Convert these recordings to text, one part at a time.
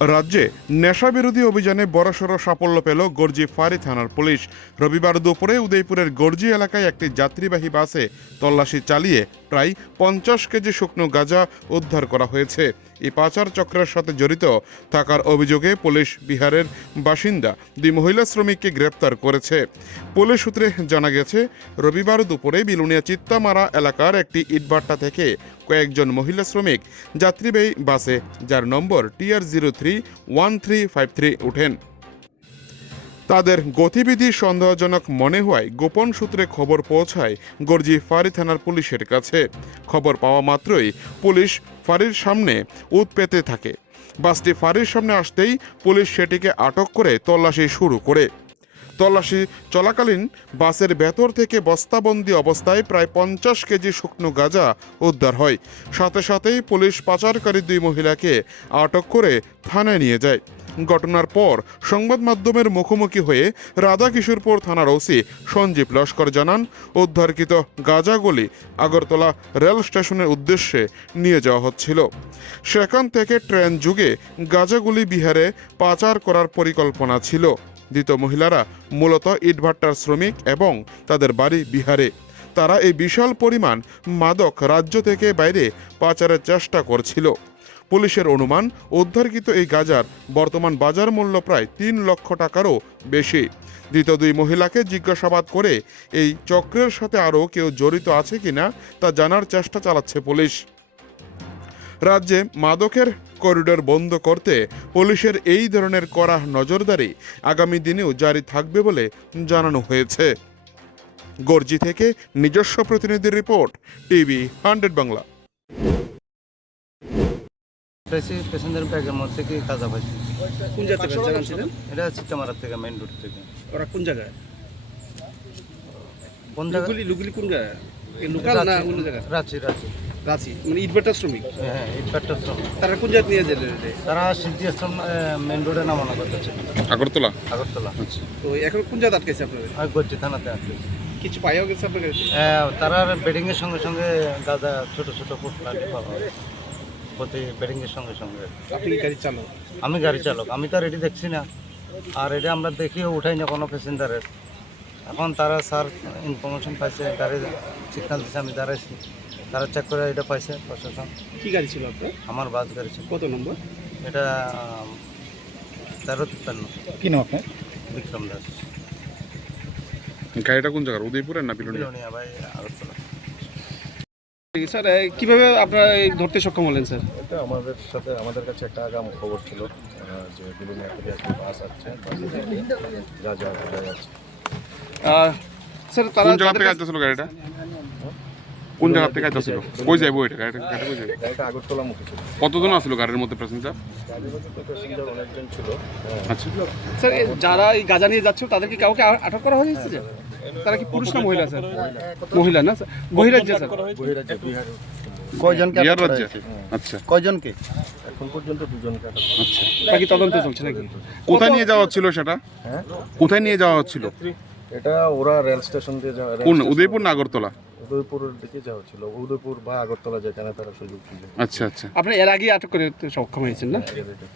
রাজ্যে নেশাবিরোধী অভিযানে বড়সড় সাফল্য পেল গর্জি ফাঁড়ি থানার পুলিশ। রবিবার দুপুরে উদয়পুরের গর্জি এলাকায় একটি যাত্রীবাহী বাসে তল্লাশি চালিয়ে প্রায় 50 কেজি শুকনো গাঁজা উদ্ধার করা হয়েছে। এই পাচার চক্রের সাথে জড়িত থাকার অভিযোগে পুলিশ বিহারের বাসিন্দা 2 মহিলা শ্রমিককে গ্রেপ্তার করেছে। পুলিশ সূত্রে জানা গেছে, রবিবার দুপুরে বিলুনিয়া চিত্তামারা এলাকার একটি ইটভাট্টা থেকে কয়েকজন মহিলা শ্রমিক যাত্রীবাহী বাসে, যার নম্বর TR031353 ওঠেন। তাদের গতিবিধি সন্দেহজনক মনে হওয়ায় গোপন সূত্রে খবর পৌঁছায় গর্জি ফাঁড়ি থানার পুলিশের কাছে। খবর পাওয়া মাত্রই পুলিশ ফাঁড়ির সামনে উৎ পেতে থাকে। বাসটি ফাঁড়ির সামনে আসতেই পুলিশ সেটিকে আটক করে তল্লাশি শুরু করে। তল্লাশি চলাকালীন বাসের ভেতর থেকে বস্তাবন্দি অবস্থায় প্রায় 50 কেজি শুকনো গাঁজা উদ্ধার হয়। সাথে সাথেই পুলিশ পাচারকারী 2 মহিলাকে আটক করে থানায় নিয়ে যায়। ঘটনার পর সংবাদ মাধ্যমের মুখোমুখি হয়ে রাধাকিশোরপুর থানার ওসি সঞ্জীব লস্কর জানান, উদ্ধারকৃত গাঁজাগুলি আগরতলা রেল স্টেশনের উদ্দেশ্যে নিয়ে যাওয়া হচ্ছিল। সেখান থেকে ট্রেন যুগে গাঁজাগুলি বিহারে পাচার করার পরিকল্পনা ছিল। ধৃত মহিলারা মূলত ইটভাট্টার শ্রমিক এবং তাদের বাড়ি বিহারে। তারা এই বিশাল পরিমাণ মাদক রাজ্য থেকে বাইরে পাচারের চেষ্টা করছিল। পুলিশের অনুমান, উদ্ধারকৃত এই গাঁজার বর্তমান বাজার মূল্য প্রায় 3 লক্ষ টাকারও বেশি। ধৃত 2 মহিলাকে জিজ্ঞাসাবাদ করে এই চক্রের সাথে আরও কেউ জড়িত আছে কিনা তা জানার চেষ্টা চালাচ্ছে পুলিশ। রাজ্যে মাদকের করিডোর বন্ধ করতে পুলিশের এই ধরনের কড়া নজরদারি আগামী দিনেও জারি থাকবে বলে জানানো হয়েছে। গর্জি থেকে নিজস্ব প্রতিনিধির রিপোর্ট, টিভি 100 বাংলা। প্যাসেঞ্জার ব্যাগের মধ্যে কি গাঁজা পাইছি। কোন জায়গা থেকে জানাচ্ছিলেন? এটা চিত্তামারা থেকে, মেইন রোড থেকে। ওরা কোন জায়গায়? কোন জায়গা? লুগুলি কোন জায়গায়? লোকাল না অন্য জায়গায়? রাঁচি। রাঁচি, মানে ইটভাটার শ্রমিক। হ্যাঁ, ইটভাট্টার শ্রমিক। তারা কোন জায়গায় নিয়ে যেলেন? তারা সিদ্ধি আশ্রম মেইন রোডে নামানো করতেছে, আগরতলা। তো এখন কোন জায়গায় আটকেছে আপনাদের? আর গর্জি থানাতে আছে। কিছু পাইও গেছে আপনার কাছে? তারা বেডিংয়ের সঙ্গে সঙ্গে গাঁজা ছোট ছোট ফুটলাটি পাওয়া হয় প্রতি বেডিংয়ের সঙ্গে সঙ্গে। আপনি কি গাড়ি চালক? আমি গাড়ি চালক, আমি তো আর এটি দেখছি না, আর এটা আমরা দেখিও উঠাই না কোনো প্যাসেঞ্জারের। এখন তারা স্যার ইনফরমেশন পাইছে, গাড়ি সিগন্যাল দিচ্ছে, আমি দাঁড়াইছি, তারা চেক করে এটা পাইছে প্রশাসন। কি গাড়ি ছিল আপনার? আমার বাস গাড়ি ছিল। কত নম্বর? এটা 1353। কি নাম আপনার? বিক্রম দাস। গাড়িটা কোন জায়গার, উদয়পুরের না বিলুনিয়া? বিলোনিয়া ভাই, আগরতলা। স্যার কিভাবে আপনারা ধরতে সক্ষম হলেন স্যার? এটা আমাদের কাছে একটা আগাম খবর ছিল যে বিলুনিয়া থেকে একটা বাস আসছে, যা যাচ্ছে। স্যার তারা কোন জায়গা থেকে আসছিল গাড়িটা? কোন জায়গা থেকে আসছিল? কই যাইবো এটা? গাড়িটা কই যাইবো? গাড়িটা আগরতলা মুখে ছিল। কতজন আসছিল গাড়ির মধ্যে প্যাসেঞ্জার? গাড়ির মধ্যে তো প্যাসেঞ্জার অনেকজন ছিল। আচ্ছা, স্যার যারা এই গাঁজা নিয়ে যাচ্ছিল তাদেরকে কাউকে আটক করা হয়েছে? তারা কি পুরুষ না মহিলা স্যার? মহিলা না স্যার, বহিরাজ্য স্যার। বহিরাজ্যে বিহার। কয়জনকে বিহার আটক করা রাজ্যে? হয়েছে? আচ্ছা কয়জনকে? এখন পর্যন্ত 2 জনকে আটক করা আচ্ছা। বাকি তদন্ত চলছে নাকি? কোথায় নিয়ে যাওয়া হচ্ছিল সেটা? হ্যাঁ, কোথায় নিয়ে যাওয়া হচ্ছিল? এটা ওরা রেল স্টেশন দিয়ে যাওয়া। কোন, উদয়পুর না আগরতলা? উদয়পুরের দিকে যাওয়া ছিল, উদয়পুর বা আগরতলা যেখানে তারা সুযোগ ছিল। আচ্ছা আচ্ছা। আপনি এর আগে আটক করে সক্ষম হয়েছেন না?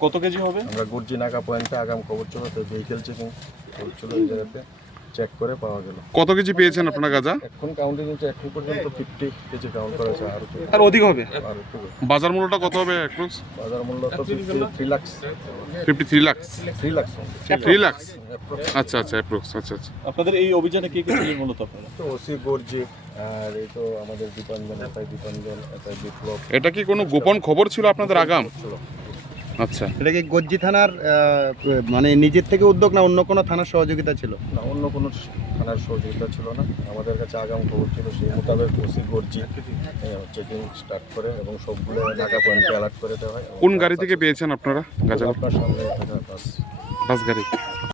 কত কেজি হবে? আমরা গর্জি নাকা পয়েন্টে আগাম খবর ছিল, তো ভেহিকেল চেকিং চলছিল, এই জায়গাতে চেক করে পাওয়া গেল। কত কেজি পেয়েছেন আপনারা গাঁজা? এখন কাউন্টিং হচ্ছে, এখন পর্যন্ত 50 কেজি কাউন্ট করা হয়েছে। আর অধিক হবে? আর একটু বাজার মূল্যটা কত হবে অ্যাপ্রক্স? বাজার মূল্য তো 3 লাখ। 53 লাখ? 3 লাখ। 3 লাখ? আচ্ছা আচ্ছা, অ্যাপ্রক্স। আচ্ছা আচ্ছা। আপনাদের এই অভিযানে কে কে ছিলেন মূলত আপনারা? তো ওসি গর্জি, আর এই তো আমাদের দীপাঞ্জন, এটা বিপ্লব। এটা কি কোনো গোপন খবর ছিল আপনাদের আগাম? আচ্ছা। এটা কি গর্জি থানার মানে নিজের থেকে উদ্যোগ না অন্য কোনো থানার সহযোগিতা ছিল? না, অন্য কোনো থানার সহযোগিতা ছিল না, আমাদের কাছে আগাম খবর ছিল, সেই মোতাবেক ওসি গর্জি চেকিং স্টার্ট করে এবং সবগুলো নাকা পয়েন্টে অ্যালার্ট করে দেওয়া হয়। কোন গাড়ি থেকে পেয়েছেন আপনারা গাঁজা? আপনার সামনে থাকা বাস গাড়ি।